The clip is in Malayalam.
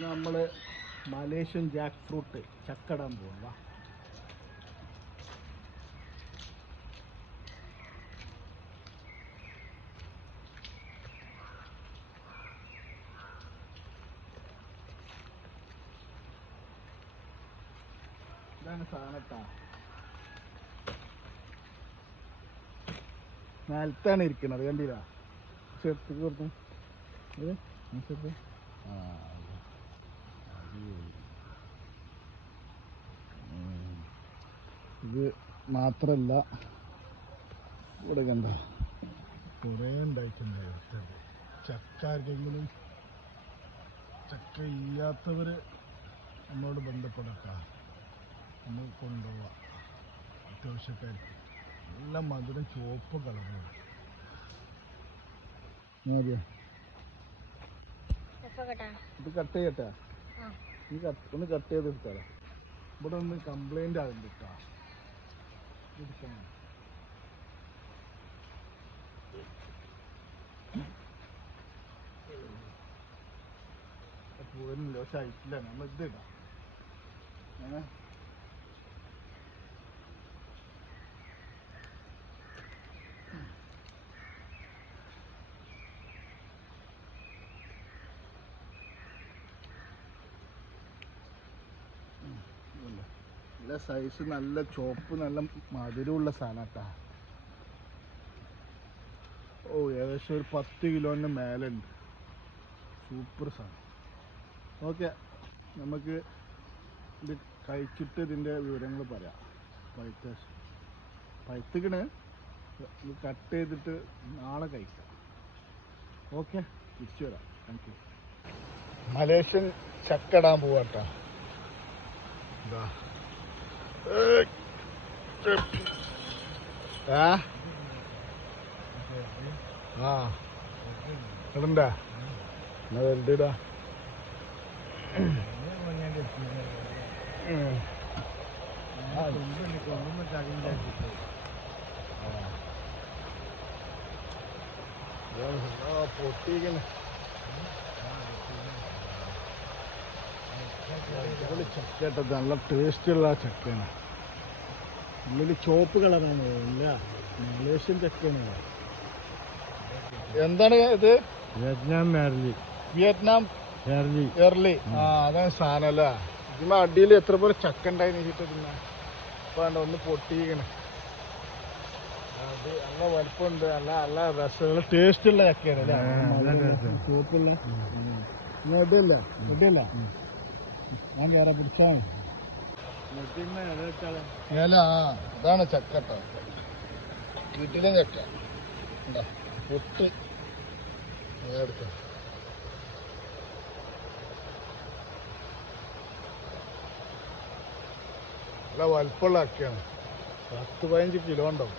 നമ്മൾ മലേഷ്യൻ ജാക്ക് ഫ്രൂട്ട് ചക്കടാൻ പോവാ. ഇതാണ് സാധനട്ടാ, നിലത്താണ് ഇരിക്കുന്നത്, കണ്ടില്ല? ചേർത്ത് കൊടുത്തു ഇത് മാത്രല്ല, ഇവിടെ കണ്ട കുറേ ഉണ്ടായിട്ടുണ്ടായിരുന്നു ചക്ക. ആർക്കെങ്കിലും ചക്ക ഇല്ലാത്തവർ നമ്മളോട് ബന്ധപ്പെടട്ടാ, നമ്മൾ കൊണ്ടുപോവാം. അത്യാവശ്യക്കാർക്ക് നല്ല മധുരം, ചുവപ്പ് കളറുണ്ട്. മതിയോ? ഇത് കട്ട് ചെയ്യട്ടാ, ഒന്ന് കട്ട് ചെയ്ത് എടുത്താലോ. ഇവിടെ ഒന്ന് കംപ്ലൈന്റ് ആകുന്നുണ്ട്. പോരുന്നില്ല, പക്ഷെ അയച്ചില്ല. നമ്മൾ ഇത് ഇടാം. നല്ല സൈസ്, നല്ല ചോപ്പ്, നല്ല മധുരമുള്ള സാധനട്ടാ. ഓ, ഏകദേശം ഒരു 10 കിലോൻ്റെ മേലെ ഉണ്ട്. സൂപ്പർ സാധനം. ഓക്കെ, നമുക്ക് ഇത് കഴിച്ചിട്ട് ഇതിൻ്റെ വിവരങ്ങൾ പറയാം. പഴുത്തിക്കണ്, ഇത് കട്ട് ചെയ്തിട്ട് നാളെ കഴിക്കാം. ഓക്കെ, തിരിച്ചു വരാം. Thank you. മലേഷ്യൻ ചക്കടാൻ പോവാട്ടാ. ഇതാ ഇടണ്ടാ, എന്നാ വെറുതെടാ. പൊട്ടിക്കണേ, അടിപൊളി ചക്കേട്ട, നല്ല ടേസ്റ്റുള്ള ചക്കയാണ്. ഉള്ളിൽ ചുവപ്പ് കളറാണ്, ഇല്ല മലേഷ്യൻ ചക്കയാണ്. എന്താണ് ഇത്? Vietnam early. Vietnam early. അതാണ് സാധനം അല്ലേ. ഇതിന് അടിയിൽ എത്ര പോലെ ചക്ക ഉണ്ടായി വെച്ചിട്ട് പിന്നെ ഇപ്പൊ ഒന്ന് പൊട്ടിക്കണേ. അത് നല്ല വലുപ്പമുണ്ട്, നല്ല നല്ല രസമുള്ള ടേസ്റ്റുള്ള ചക്കയാണ് അല്ലേ. ചുവപ്പുള്ള ഇടിയല്ല, ഇടിയല്ല. ഞാൻ കയറാൻ പിടിച്ചാണ് ഇല. അതാണ് ചക്കട്ട, വീട്ടിലും ചക്ക എന്താ പൊട്ട് എടുക്കാം. നല്ല വലുപ്പമുള്ള ചക്കയാണ്, 10-15 കിലോ ഉണ്ടാവും.